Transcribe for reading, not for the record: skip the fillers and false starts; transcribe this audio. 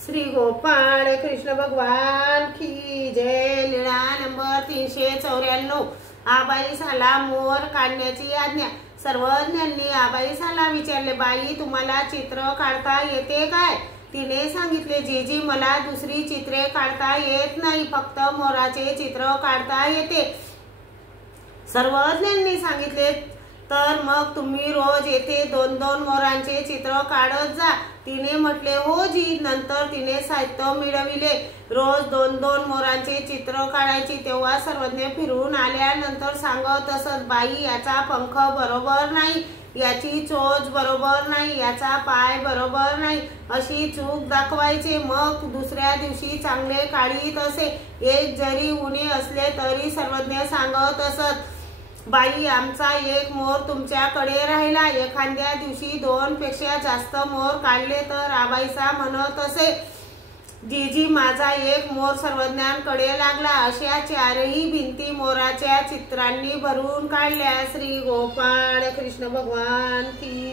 श्री गोपाळ कृष्ण भगवान की जय। लीळा नंबर 394। आबाईसाला मोर काढण्याची आज्ञा। सर्वज्ञांनी आबाईसाला विचारले, बाई तुम्हाला चित्र काढता येते काय? तिने सांगितले, जीजी मला दुसरी चित्रे काढता येत नाही, फक्त मोराचे चित्र काढता येते। सर्वज्ञांनी सांगितले, तर मग तुम्ही रोज येथे 2-2 मोरांचे चित्र काढत जा। तिने म्हटले, हो जी। नंतर तिने साहित्य मिळविले, रोज 2-2 मोरांचे चित्र काढायची। तेव्हा सर्वज्ञ फिरून आल्यानंतर सांगत असत, बाई याचा पंख बरोबर नाही, याची चोच बरोबर नाही, याचा पाय बरोबर नाही, अशी चूक दाखवायचे। मग दुसऱ्या दिवशी चांगले काढीत असे। एक जरी उणे असले तरी सर्वज्ञ सांगत असत, बाई आमचा एक मोर तुमच्याकडे राहिला। एखाद्या दिवशी 2 पेक्षा जास्त मोर काढले तर आबाईसा म्हणत असे, जीजी माझा एक मोर सर्वज्ञांकडे लागला। अशा 4ही भिंती मोराच्या चित्रांनी भरून काढल्या। श्री गोपाळ कृष्ण भगवान की